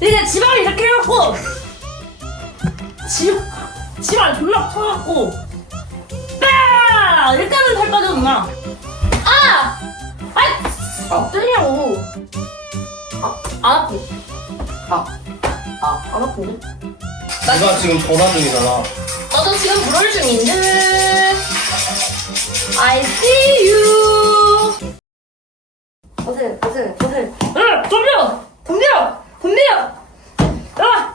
이게 집안 이렇게 해갖고 집 집안 졸라 쳐갖고 빠 이렇게 하면 살 빠져 누나? 아! 아이 아. 뜨냐고. 아 안 아프 아, 아 안 아픈데 누가 지금 전화 중이잖아. 나도 지금 불알 중인데. I see you. 어제 어제 어제 응 덤벼! 덤벼 덤벼 아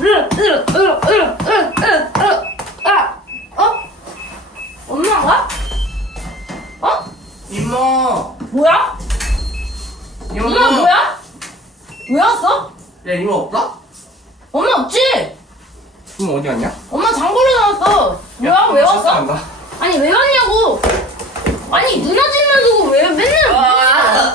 으으으으으으으아 어? 엄마가? 어? 이모. 뭐야? 이모. 누나 뭐야? 왜 왔어? 야 이모 없다? 엄마 없지? 이모 어디 갔냐? 엄마 장보러 나왔어 뭐야 야, 왜 진짜 왔어? 안 가. 아니 왜 왔냐고 아니 누나 집만 두고 왜 맨날 아,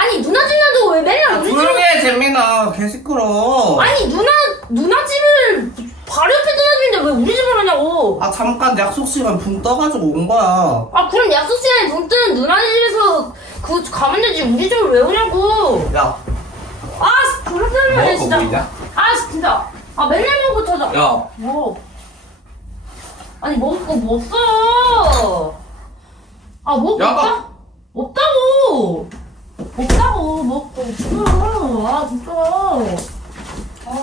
아니 누나 집만 두고 왜 맨날 우리 집 조용히 해 재민아. 개 시끄러. 아니 누나 누나 집을 바로 옆에 누나 집인데 왜 우리 집으로 오냐고 아 잠깐 약속 시간 붕 떠가지고 온 거야. 아 그럼 약속 시간에 붕 뜨는 누나 집에서 그 가면 되지 우리 집을 왜 오냐고 야, 아거 진짜 뭐? 아 진짜 아 맨날 먹고 찾아 야, 뭐 아니 먹을 거뭐 써? 아 먹을 야, 거 없다? 없다고 없다고 거 없어 아 진짜 아,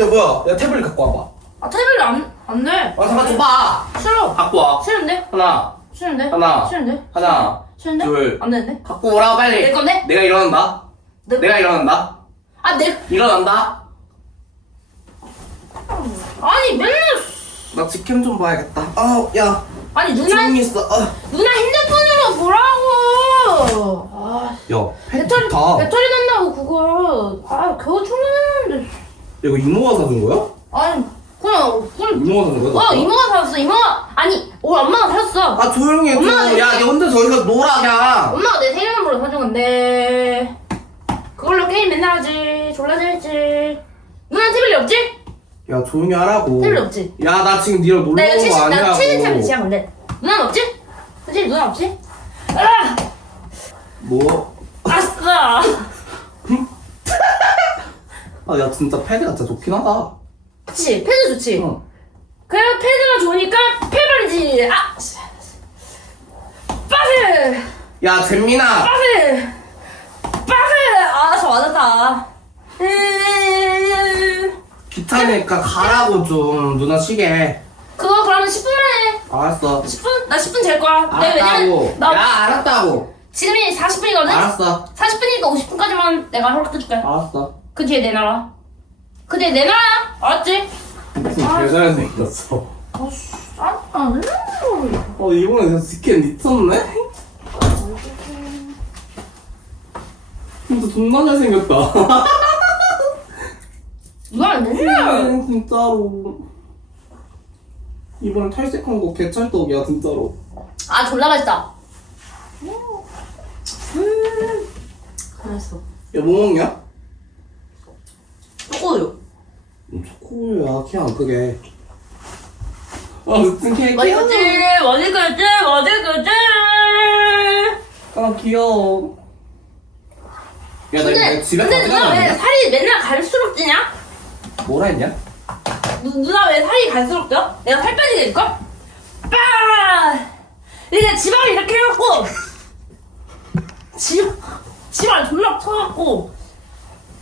야 뭐야? 야 태블릿 갖고 와봐. 아 태블릿 안, 안 돼. 아 잠깐 줘봐. 싫어. 갖고 와. 싫은데? 하나, 싫은데? 하나. 싫은데? 하나, 싫은데? 둘. 안 되는데? 갖고 오라 빨리. 내 건데? 내가 일어난다. 내- 내가 일어난다. 아, 내, 일어난다. 아니, 맨날. 나 직캠 좀 봐야겠다. 아, 야, 아니, 누나, 조용히 있어. 아. 누나 핸드폰으로 보라고. 아, 야, 배터리, 다. 배터리 난다고, 그거. 아, 겨우 충전했는데. 이거 이모가 사준 거야? 아니, 그냥, 그냥. 이모가 사준 거야? 어, 이모가 사줬어, 이모가. 아니, 우리 엄마가 사줬어. 아 조용히 해. 엄마가 좀. 야, 너 혼자 저기서 놀아 그냥. 엄마가 내 생일 선물로 사준 건데. 그걸로 게임 맨날 하지. 졸라 재밌지. 누나 태블릿 없지? 야, 조용히 하라고. 태블릿 없지? 야, 나 지금 니랑 놀러 나 이거 온거 최신, 나 아니라고. 최신 태블릿이야, 근데. 누나는 없지? 그치, 누나 없지? 아! 뭐? 아싸! 아, 야, 진짜 패드가 진짜 좋긴 하다. 그치, 패드 좋지? 응. 그래, 패드가 좋으니까 패버리지! 아! 빠세! 야, 잼민아. 빠세! 빠세! 아, 저 맞았다. 음, 귀찮으니까 가라고 좀 누나 쉬게. 그거 그러면 10분만 해. 알았어. 10분? 나 10분 될 거야. 내가 알았다고. 왜냐면, 나 야, 알았다고. 지금이 40분이거든? 알았어. 40분이니까 50분까지만 내가 허락해줄게. 알았어. 그 뒤에 내놔라. 그 뒤에 내놔라. 알았지? 무슨 아. 개잘 생겼어. 아 씨, 아, 아, 맨날 그래. 어, 이번에 진짜 스킨 미쳤네? 진짜 존나 잘 생겼다. 누가 맨날. 음, 진짜로. 이번에 탈색한 거 개찰떡이야, 진짜로. 아, 졸라 맛있다. 음. 그랬어. 야, 뭐 먹냐? 초코우유. 초코우유야, 키 안 크게. 아, 무슨 케이크야? 맛있지? 맛있겠지? 맛있겠지? 아, 귀여워. 야, 나 근데, 집에 근데 누나 안왜 돼? 살이 맨날 갈수록 찌냐? 뭐라 했냐? 누, 누나 왜 살이 갈수록 쪄? 내가 살 빼지게 될까? 빠! 이게 집안 이렇게 해갖고 집, 집안 졸라 쳐갖고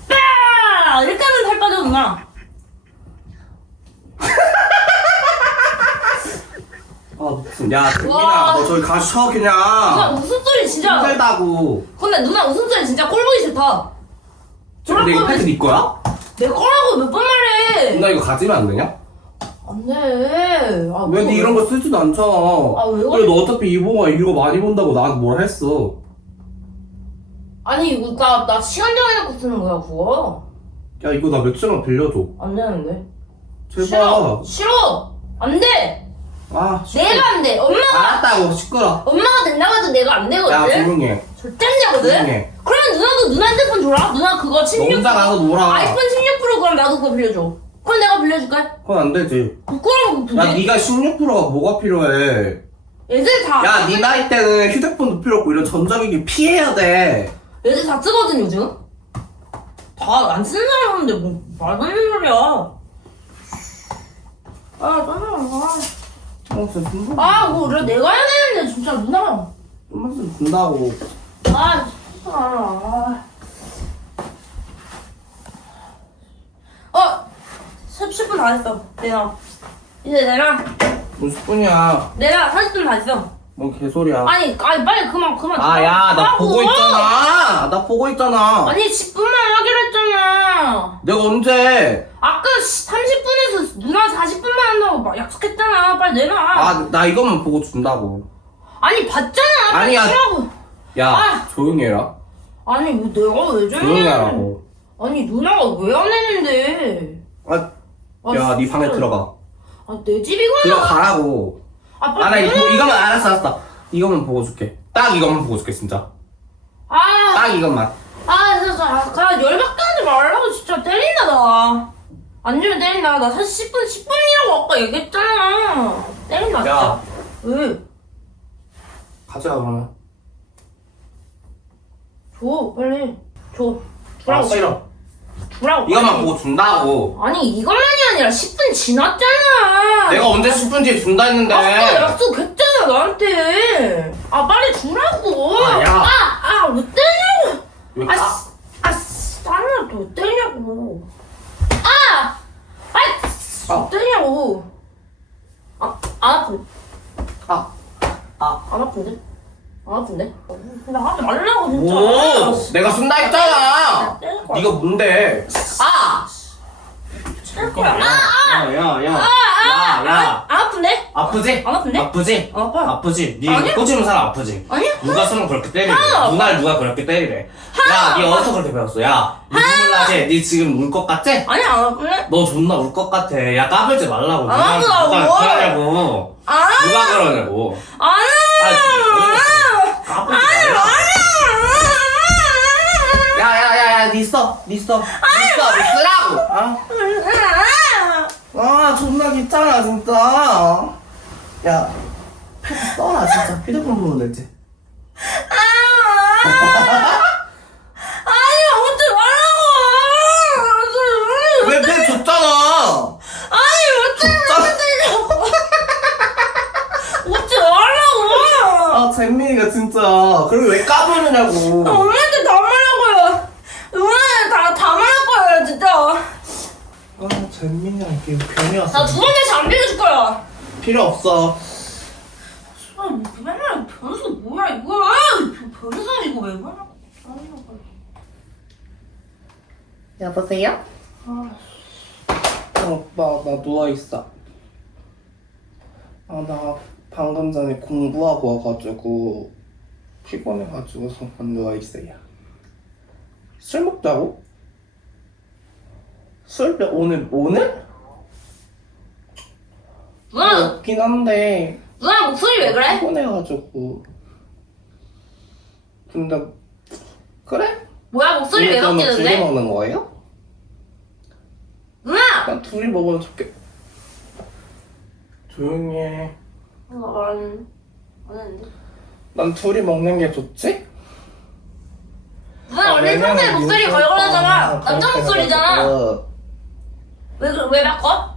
빠! 이렇게 하면 살 빠져 누나 아, 미친. 야, 와. 재민아, 너 저기 가서 쉬어, 누나 그냥. 웃음소리 진짜 힘들다고. 근데 누나 웃음소리 진짜 꼴 보기 싫다 졸라 근데 이거 꼴 패드 보기 네 거야? 내 거라고 몇 번 말해 나 이거 가지면 안 되냐? 안 돼 아, 왜 그거 니 이런 거 쓰지도 않잖아. 아, 왜 그래, 너 어차피 이모가 이거 많이 본다고 나한테 뭐라 했어. 아니 이거 나, 나 시간 정해놓고 쓰는 거야 그거 야, 이거 나 며칠만 빌려줘. 안 되는데 제발. 싫어 싫어 안돼 아, 시끄러. 내가 안돼 엄마가 알았다고, 시끄러. 엄마가 된다고 해도 내가 안 되거든 야, 조용히 해. 절대 안 되거든 조용히 해. 그러면 누나도 누나 핸드폰 줘라 누나 그거 너16 혼자 가서 놀아. 아이폰 16 프로 그럼 나도 그거 빌려줘 그럼 내가 빌려줄게 그건 안 되지. 부끄러워 야, 근데 네가 16%가 뭐가 필요해? 얘들 다 야, 네 나이 때는 휴대폰도 필요 없고 이런 전자기기 피해야 돼. 얘들 다 쓰거든 요즘 다 안 쓰는 사람인데 뭐 말도 안 되는 소리야. 아, 짜증나. 어, 진짜 준다고. 아, 뭐, 그래, 내가 해야 되는데, 진짜, 누나. 좀만 있으면 준다고. 아, 진짜. 아. 어! 10분 다 했어, 내가. 이제 내가, 무슨 뿐이야. 내가 40분 다 했어. 뭔 개소리야. 아니, 아니, 빨리 그만, 그만. 아, 야, 나 하고. 보고 있잖아. 나 보고 있잖아. 아니, 10분만 하기로 했잖아. 내가 언제? 아까 30분에서 누나 40분만 한다고 막 약속했잖아. 빨리 내놔. 아, 나 이것만 보고 준다고. 아니, 봤잖아. 빨리 아니야. 주라고. 야, 아. 조용히 해라. 아니, 뭐 내가 왜 조용히? 하라고. 아니, 누나가 왜 안 했는데? 아, 아, 야, 네 방에 진짜. 들어가. 아, 내 집이구나. 들어가라고. 아, 빨리 아, 나 이거. 이거만 알았어, 알았어. 이거만 보고 줄게. 딱 이것만 보고 줄게, 진짜. 아, 딱 이것만. 아, 진짜. 아, 그냥 열받게 하지 말라고 진짜 때린다, 나. 안 주면 때린다. 나 사실 10분, 10분이라고 아까 얘기했잖아. 때린다, 진짜. 야. 왜? 가져가, 그러면. 줘, 빨리. 줘. 아, 주라고. 싫어. 주라고. 이것만 빨리. 보고 준다고. 아니, 이것만이 아니라 10분 지났잖아. 내가 언제 10분 뒤에 준다 했는데. 아까 약속했잖아, 나한테. 아, 빨리 주라고. 아, 야. 아, 아, 왜 때리냐고. 왜 아, 까? 씨, 아, 씨, 짜증나, 왜 때리냐고. 아! 아, 씨, 아. 왜 때리냐고. 아, 안 아픈데? 아, 아. 안 아픈데? 안 아픈데? 그냥 하지 말라고, 진짜. 오! 아, 씨. 내가 준다 했잖아! 때릴 거야. 네가 뭔데? 아! 때릴 거야. 아, 아! 야, 야, 야. 아, 야, 야. 안 아픈데? 아프지? 안 아픈데? 아프지? 안 아파. 아프지? 니 아니야. 꽂으면 사람 아프지? 아니야. 누가 쓰면 그렇게 때리래? 하나. 누나를 누가 그렇게 때리래? 야, 니 어디서 그렇게 배웠어? 야, 니 눈물 나지? 니 지금 울 것 같지? 아니, 안 아픈데? 너 존나 울 것 같아. 야, 까불지 말라고. 안 누가. 그러냐고. 아! 누가 그러냐고. 안 아, 아! 까불지 말라. 야, 야, 니 써. 니 써. 니 써. 니 쓰라고. 아, 아, 존나 귀찮아, 진짜. 야, 패드 써라, 진짜. 휴대폰 보면 되지. 아니, 오지 말라고! 왜 패드 줬잖아! 아니, 오지 말라고! 오지 말라고! 아, 잼민이가 진짜. 그리고 왜 까부느냐고. 엄마한테 다 말하고요! 누나한테 다, 다 말할 거예요, 진짜! 아, 잼민이랑 이렇게 괜히 나 왔어. 두번 다시 안 빌려줄 거야! 필요 없어. 아, 뭐, 맨날 변수 뭐야, 이거! 변수 이거 왜 그러냐고. 여보세요? 아, 오빠, 나 누워 있어. 아, 나 방금 전에 공부하고 와가지고 피곤해가지고 잠깐 누워 있어요. 술 먹자고? 술 오늘 오늘? 누나, 없긴 한데 누나 목소리 왜 그래? 피곤해가지고. 근데 그래? 뭐야, 목소리 왜 그러면 둘이 바뀌는데? 먹는 거예요? 누나! 난 둘이 먹으면 좋겠. 조용히 해. 나 말안 안 했는데. 난 둘이 먹는 게 좋지? 누나 원래 평소에 목소리 걸걸하잖아. 남자 목소리잖아. 왜, 그- 왜 바꿔?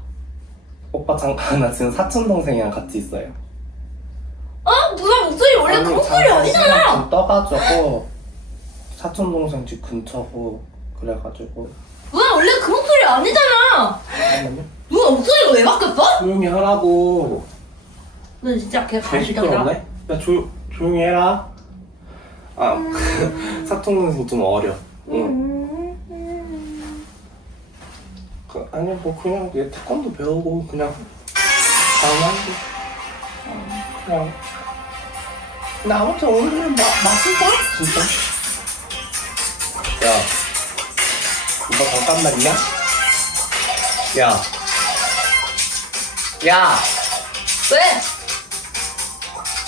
오빠 잠깐 나 지금 사촌 동생이랑 같이 있어요. 어? 누나 목소리 원래 그 목소리 아니잖아. 좀 떠가지고 사촌 동생 집 근처고 그래가지고 누나 원래 그 목소리 아니잖아. 잠깐만요. 누나 목소리가 왜 바뀌었어? 조용히 하라고. 너 진짜 개. 시끄럽네. 야 조, 조용히 해라. 아 사촌 동생 좀 어려. 응. 그, 아니 뭐 그냥 얘 태권도 배우고 그냥 가만히 그냥 나 아무튼 오늘 마, 마시자 진짜 야 오빠 잠깐만요 야 야, 왜?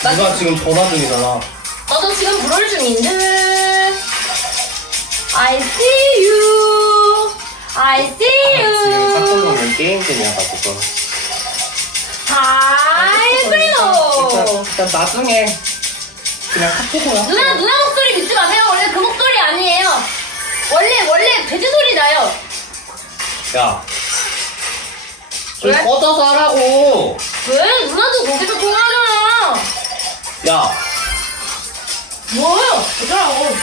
나, 누가 지금 전화 중이잖아. 나도 지금 불알 중인데. I see you. I see 지금 you. 사촌동생 게임 중이어가지고. 하이 일단. 일단 나중에 그냥 카톡으로 누나 누나 목소리 믿지 마세요. 원래 그 목소리 아니에요. 원래 원래 돼지 소리 나요. 야. 좀 왜? 꺼져서 하라고. 왜? 누나도 거기서 통화하잖아. 야, 뭐예요? 어쩌라고.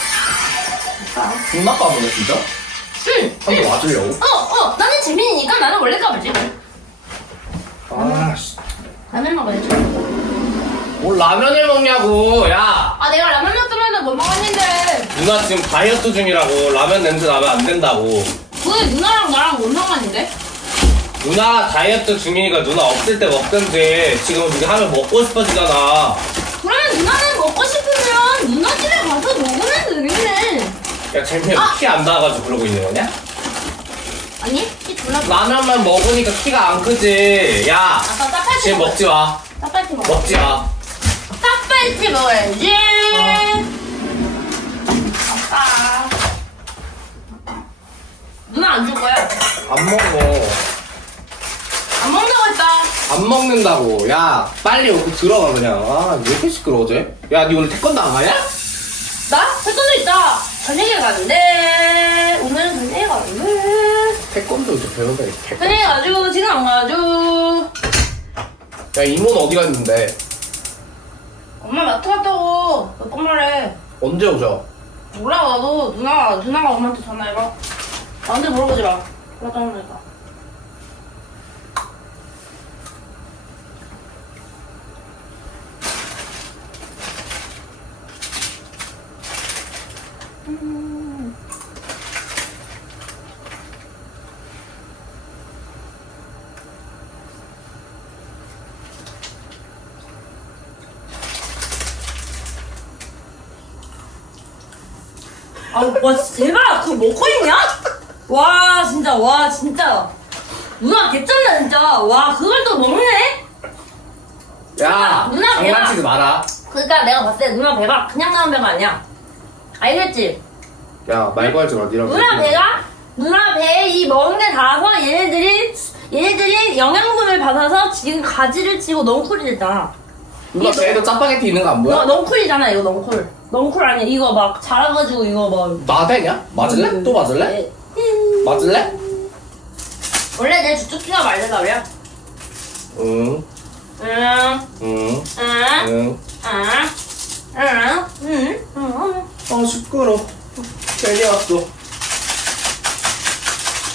존나 까보네, 진짜? 응. 한번 와주려고? 어, 어. 나는 재민이니까 나는 원래 까불지. 아, 씨. 라면 먹어야지. 뭘 라면을 먹냐고, 야. 아, 내가 라면 먹으면 못 먹었는데. 누나 지금 다이어트 중이라고. 라면 냄새 나면 안 된다고. 그게 누나랑 나랑 뭔 상관인데? 누나 다이어트 중이니까 누나 없을 때 먹든지. 지금 이게 하면 먹고 싶어지잖아. 그러면 누나는 먹고 싶으면 누나 집에 가서 먹으면 되겠네. 야, 재민이 아! 키안 나와가지고 그러고 있는 거냐? 아니, 이 졸라. 라면만 먹으니까 키가 안 크지. 야, 아까 짜파게티 지금 먹어. 먹지 마. 짜파게티 먹어. 먹지 마. 짜파게티 먹어야지. 아빠. 누나 안 줄 거야. 안 먹어. 안 먹는다고 했다. 안 먹는다고. 야, 빨리 여기 들어가, 그냥. 아, 왜 이렇게 시끄러워, 어제? 야, 니 오늘 태권도 안 가냐? 나? 태권도 있다. 저녁에 가는데. 오늘은 저녁에 가는데. 태권도 이제 배운다, 이렇게. 저녁에 가지고 지금 안 가지고. 야, 이모는 어디 갔는데? 엄마 마트 갔다고 몇 번 말해. 언제 오죠? 몰라 나도 누나가 누나가 엄마한테 전화해봐. 나한테 물어보지 마. 나 짜증나니까. 아, 와, 제발, 그거 먹고 있냐? 와, 진짜, 와, 진짜. 누나 개쩐다, 진짜. 와, 그걸 또 먹네? 야, 누나 장난치지 마라. 그니까 내가 봤을 때 누나 배가 그냥 나온 배가 아니야. 알겠지? 야, 말 걸지 마, 니랑. 누나 배가, 누나 배에 이 먹은 게 닿아서 얘네들이, 얘네들이 영양분을 받아서 지금 가지를 치고 넝쿨이 됐잖아. 누나 배에도 짜파게티 있는 거 안 보여? 너, 넝쿨이잖아, 이거 넝쿨. 넝쿨 아니야, 이거 막 자라가지고 이거 막. 나대냐? 맞을래? 또 맞을래? 음. 맞을래? 원래 내 주특기가 말대답이야. 응, 응, 응, 응, 응. 응, 응, 응, 응. 아, 시끄러. 괜히 왔어.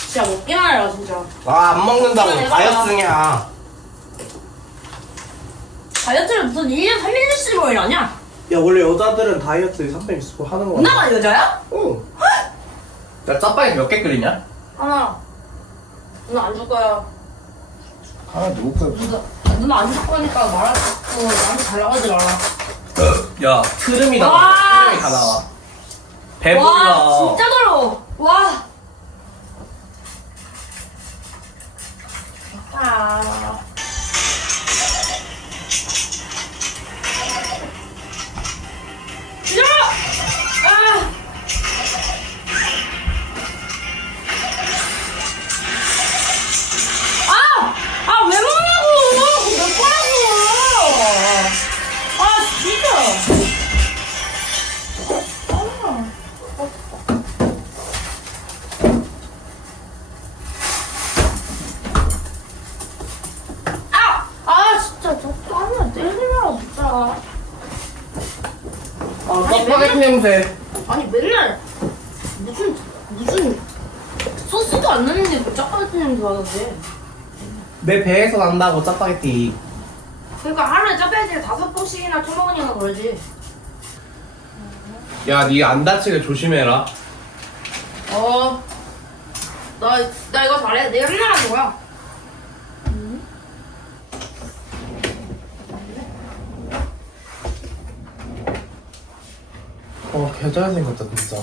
진짜 먹기만 해라, 진짜. 아, 안 먹는다고. 그래, 다이어트 중이야. 다이어트를 무슨 1년 3일씩 모이라냐? 야, 원래 여자들은 다이어트 상당히 있고 하는 거야. 누나가 여자야? 응. 야, 짜파게티 몇개 끓이냐? 하나. 누나 안 줄 거야. 아, 누구 끓여? 누나, 누나 안 줄 거니까 말하고 나한테 잘 나가지 마라. 야, 트름이 나와. 와. 트름이 다 나와. 배불러. 와, 진짜 더러워. 와. 아. 파게티 냄새. 아니, 맨날, 무슨, 무슨, 소스도 안 넣는데 뭐 짜파게티 냄새 나는데. 내 배에서 난다고, 짜파게티. 그러니까 하루에 짜파게티를 다섯 번씩이나 처먹으니까 그러지. 야, 니 안 다치게 조심해라. 어. 나, 나 이거 잘해. 내가 맨날 하는 거야. 어, 개 잘 생겼다, 진짜.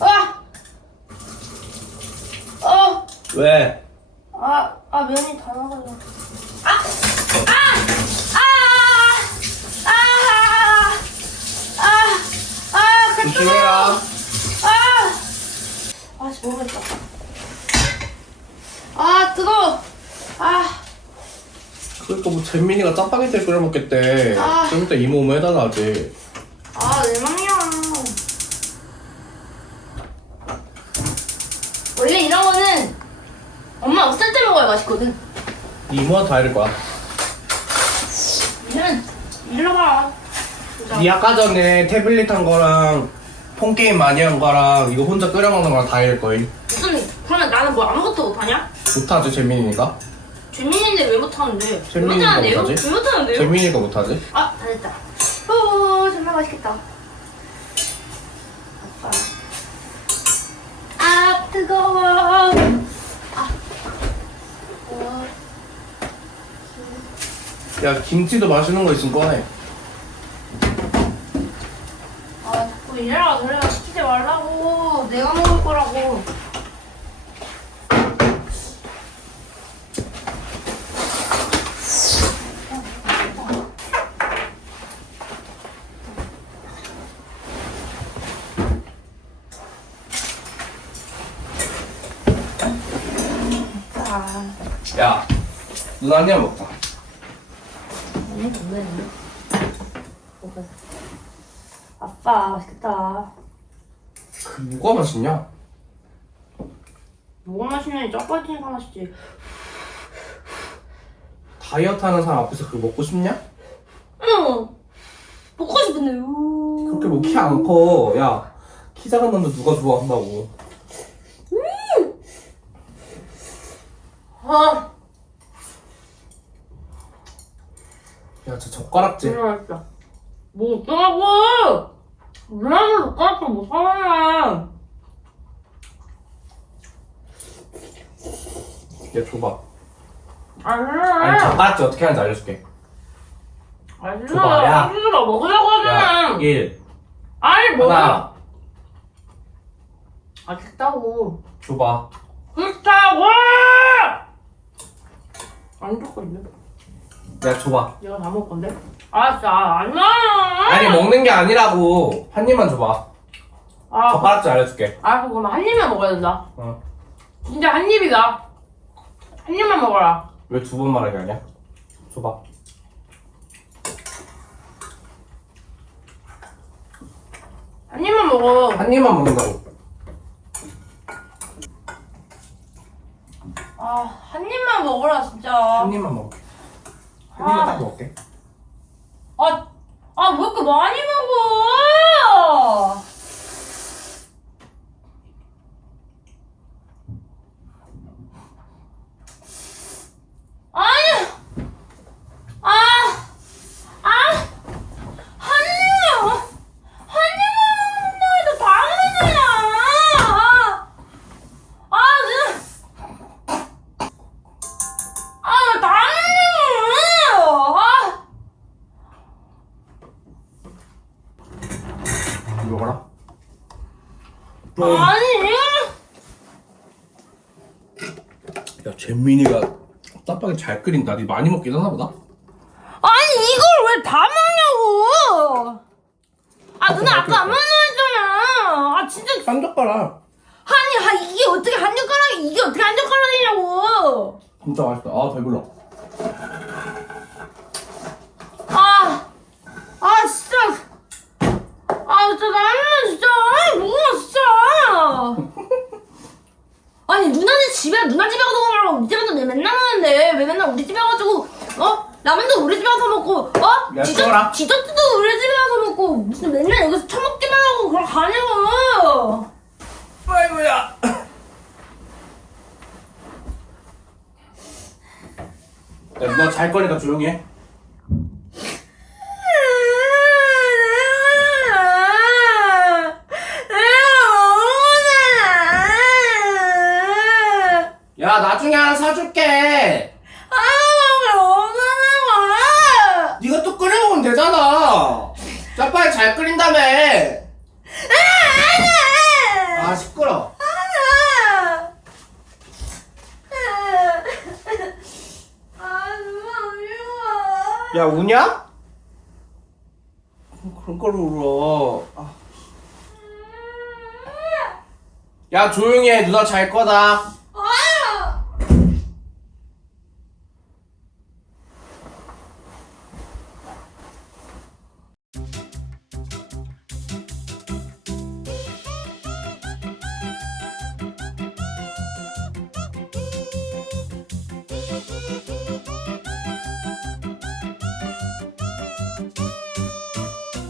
아! 어! 왜? 아, 아, 면이 다 나가려. 아! 아! 아! 아! 아! 아! 그 뜨거워! 조심해라. 아! 그러니까 뭐 잼민이가 짜파게티 끓여 먹겠대. 아. 좀 이따 이모 오면 해달라 하지. 아, 내 맘이야. 원래 이런 거는 엄마 없을 때 먹어야 맛있거든. 이모가 다 이럴 거야. 얘는 일로 가. 니 아까 전에 태블릿 한 거랑 폰 게임 많이 한 거랑 이거 혼자 끓여 먹는 거랑 다 이럴 거임. 무슨, 그러면 나는 뭐 아무것도 못하냐? 못하지 재민이니까. 재민인데 왜 못하는데? 왜 재민이가 못하는데요? 못하지? 왜 못하는데요? 재민이가 못하지. 아, 다 됐다. 오, 정말 맛있겠다. 아빠. 아, 뜨거워. 아. 어, 야 김치도 맛있는 거 있으면 꺼내. 아, 자꾸 이래라 저래라 시키지 말라고. 내가 먹을 거라고. 아, 야 누나 한 입 먹자. 아니, 좋네. 먹어. 아빠, 맛있겠다. 그 뭐가 맛있냐? 뭐가 맛있냐니 짜파게티가 맛있지. 다이어트 하는 사람 앞에서 그거 먹고 싶냐? 응. 먹고 싶은데. 그렇게 뭐 키 안 커. 야, 키 작은 남자 누가 좋아한다고. 아, 야, 저 젓가락질. 맛있다. 뭐 어쩌라고! 미안해, 젓가락도 못 사네. 야, 줘봐. 아니, 아니, 젓가락질 어떻게 하는지 알려줄게. 아니, 줘봐, 야. 아니, 나 먹으려고 야, 하잖아. 1. 아니, 뭐. 하나. 아, 됐다고. 줘봐. 됐다고! 안 줬거든요. 야, 줘봐. 내가 다 먹을 건데? 알았어, 아, 아니야! 아니, 먹는 게 아니라고. 한 입만 줘봐. 아, 젓가락질 알려줄게. 알았어, 그러면 한 입만 먹어야 된다. 어. 진짜 한 입이다. 한 입만 먹어라. 왜 두 번 말하게 하냐? 줘봐. 한 입만 먹어. 한 입만 먹는다고. 아, 한 입만 먹어라, 진짜. 한 입만 입만 아. 딱 먹을게. 아, 아, 왜 이렇게 많이 먹어? 아니, 아, 아, 한 입만, 한 입만 먹는다 해도 다 먹는다. 아, 진짜. 아, 다 먹는 아. 먹어라. 아니 야, 잼민이가 짜파게 잘 끓인다. 니 많이 먹긴 하나 보다. 아니 이걸 왜 다 먹냐고 아 누나 아까 안 먹는다 했잖아 아 진짜 한 젓가락. 아니 아, 이게 어떻게 한 젓가락이 이게 어떻게 한 젓가락이냐고 진짜 맛있다. 아, 배불러. 아, 아 진짜 아 진짜 나는 진짜 아 뭐야 진짜 아니 누나네 집에 누나 집에 가서 먹으라고 우리 집에서 왜 맨날 하는데 왜 맨날 우리 집에 가가지고 어 라면도 우리 집에 가서 먹고 어 야, 디저 꺼라. 디저트도 우리 집에 가서 먹고 무슨 맨날 여기서 처먹기만 하고 그럼 가냐고 아이고야. 야, 너 잘 거니까 조용히 해. 야, 나중에 하나 사줄게. 네가 또 끓여 먹으면 되잖아. 짜파게 잘 끓인다며. 아, 시끄러. 야, 우냐? 그런 걸 울어. 아. 야, 조용히 해. 누나 잘 거다.